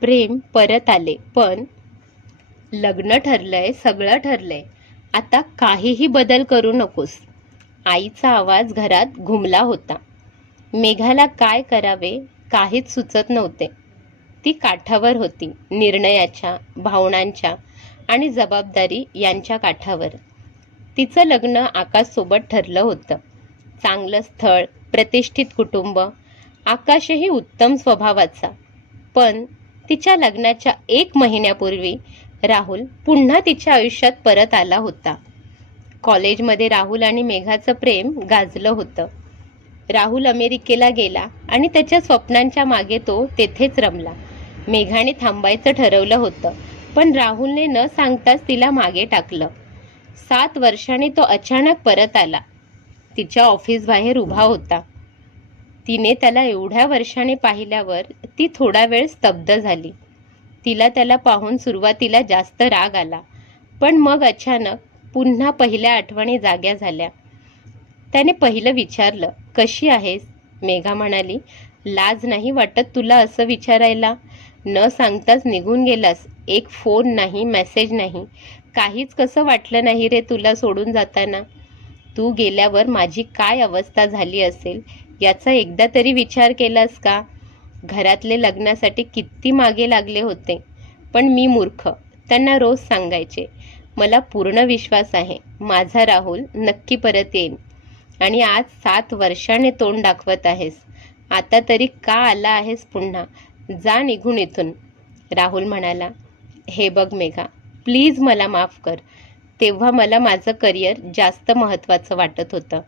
प्रेम परत आले. पण लग्न ठरलंय सगळं ठरलंय. आता काहीही बदल करू नकोस. आईचा आवाज घरात घुमला होता. मेघाला काय करावे काहीच सुचत नव्हते. ती काठावर होती निर्णयाच्या भावनांच्या आणि जबाबदारी यांच्या काठावर. तिचं लग्न आकाशसोबत ठरलं होतं. चांगलं स्थळ प्रतिष्ठित कुटुंब आकाशही उत्तम स्वभावाचा. पण तिच्या लग्नाच्या एक महिन्यापूर्वी राहुल पुन्हा तिच्या आयुष्यात परत आला होता. कॉलेजमध्ये राहुल आणि मेघाचं प्रेम गाजलं होतं. राहुल अमेरिकेला गेला आणि त्याच्या स्वप्नांच्या मागे तो तेथेच रमला. मेघाने थांबायचं ठरवलं होतं पण राहुलने न सांगताच तिला मागे टाकलं. सात वर्षाने तो अचानक परत आला. तिच्या ऑफिस बाहेर उभा होता. तिने त्याला एवढ्या वर्षाने पाहिल्यावर ती थोडा वेळ स्तब्ध झाली. तिला त्याला पाहून सुरुवातीला जास्त राग आला. पण मग अचानक पुन्हा पहिल्या आठवणी जाग्या झाल्या. त्याने पहिलं विचारलं कशी आहेस? मेघा म्हणाली लाज नाही वाटत तुला असं विचारायला. न सांगताच निघून गेलास. एक फोन नाही मेसेज नाही. काहीच कसं वाटलं नाही रे तुला सोडून जाताना? तू गेल्यावर माझी काय अवस्था झाली असेल? याचा एकदा तरी विचार केलास का? घरातले लग्नासाठी किती मागे लागले होते. पण मी मूर्ख. त्यांना रोज सांगायचे मला पूर्ण विश्वास आहे. माझा राहुल नक्की परत येईल आणि आज सात वर्षाने तोंड दाखवत आहेस. आता तरी का आला आहेस पुन्हा? जा निघून इथून. राहुल म्हणाला हे बघ मेघा प्लीज मला माफ कर. तेव्हा मला माझं करिअर जास्त महत्त्वाचं वाटत होतं.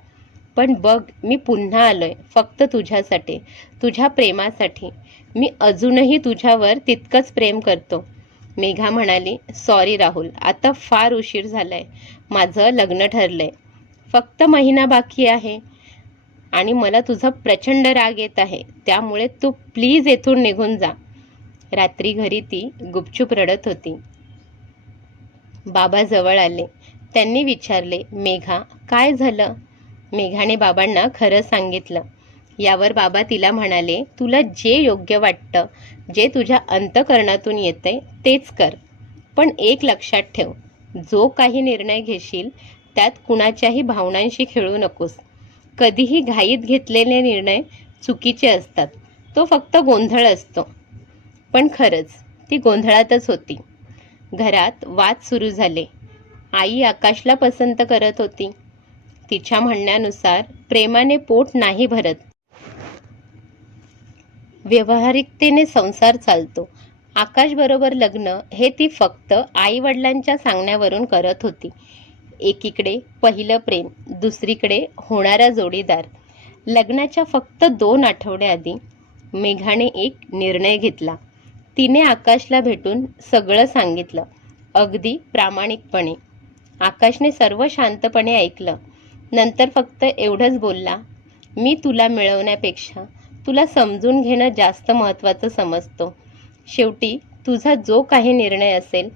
पण बघ मी पुन्हा आलोय. फक्त तुझ्यासाठी तुझ्या प्रेमासाठी. मी अजूनही तुझ्यावर तितकंच प्रेम करतो. मेघा म्हणाली सॉरी राहुल आता फार उशीर झालाय. माझं लग्न ठरलंय. फक्त महिना बाकी आहे आणि मला तुझा प्रचंड राग येत आहे. त्यामुळे तू प्लीज येथून निघून जा. रात्री घरी ती गुपचूप रडत होती. बाबा जवळ आले. त्यांनी विचारले मेघा काय झालं? मेघाने बाबांना खरं सांगितलं. यावर बाबा तिला म्हणाले तुला जे योग्य वाटतं जे तुझ्या अंतकरणातून येते तेच कर. पण एक लक्षात ठेव जो काही निर्णय घेशील त्यात कुणाच्याही भावनांशी खेळू नकोस. कधीही घाईत घेतलेले निर्णय चुकीचे असतात. तो फक्त गोंधळ असतो. पण खरंच ती गोंधळातच होती. घरात वाद सुरू झाले. आई आकाशला पसंत करत होती. तिच्या म्हणण्यानुसार प्रेमाने पोट नाही भरत. व्यवहारिकतेने संसार चालतो. आकाशबरोबर लग्न हे ती फक्त आई वडिलांच्या सांगण्यावरून करत होती. एकीकडे पहिलं प्रेम दुसरीकडे होणारा जोडीदार. लग्नाच्या फक्त दोन आठवड्याआधी मेघाने एक निर्णय घेतला. तिने आकाशला भेटून सगळं सांगितलं. अगदी प्रामाणिकपणे. आकाशने सर्व शांतपणे ऐकलं. नंतर फक्त एवढंच बोलला मी तुला मिळवण्यापेक्षा तुला समजून घेणं जास्त महत्त्वाचं समजतो. शेवटी तुझा जो काही निर्णय असेल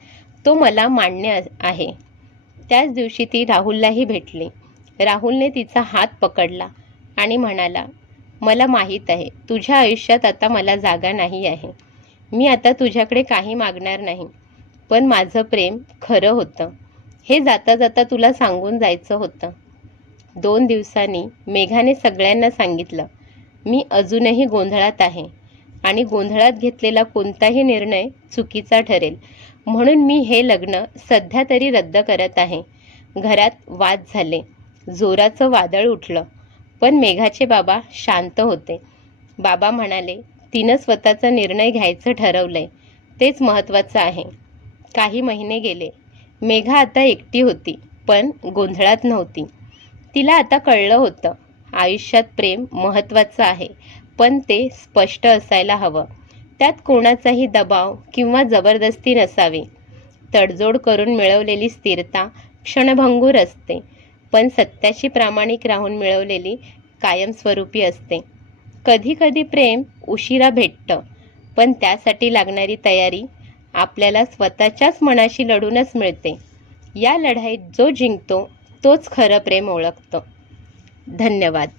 तो मला मान्य आहे. त्याच दिवशी ती राहुललाही भेटली. राहुलने तिचा हात पकडला आणि म्हणाला मला माहीत आहे तुझ्या आयुष्यात आता मला जागा नाही आहे. मी आता तुझ्याकडे काही मागणार नाही पण माझं प्रेम खरं होतं. हे जाता जाता तुला सांगून जायचं होतं. दोन दिवसांनी मेघाने सगळ्यांना सांगितलं मी अजूनही गोंधळात आहे आणि गोंधळात घेतलेला कोणताही निर्णय चुकीचा ठरेल. म्हणून मी हे लग्न सध्या तरी रद्द करत आहे. घरात वाद झाले. जोराचं वादळ उठलं. पण मेघाचे बाबा शांत होते. बाबा म्हणाले तिनं स्वतःचा निर्णय घ्यायचं ठरवलंय. तेच महत्त्वाचं आहे. काही महिने गेले. मेघा आता एकटी होती पण गोंधळात नव्हती. तिला आता कळलं होतं. आयुष्यात प्रेम महत्त्वाचं आहे पण ते स्पष्ट असायला हवं. त्यात कोणाचाही दबाव किंवा जबरदस्ती नसावी. तडजोड करून मिळवलेली स्थिरता क्षणभंगूर असते पण सत्याशी प्रामाणिक राहून मिळवलेली कायमस्वरूपी असते. कधीकधी प्रेम उशिरा भेटतं पण त्यासाठी लागणारी तयारी आपल्याला स्वतःच्याच मनाशी लढूनच मिळते. या लढाईत जो जिंकतो तोच खरं प्रेम ओळखतो. धन्यवाद.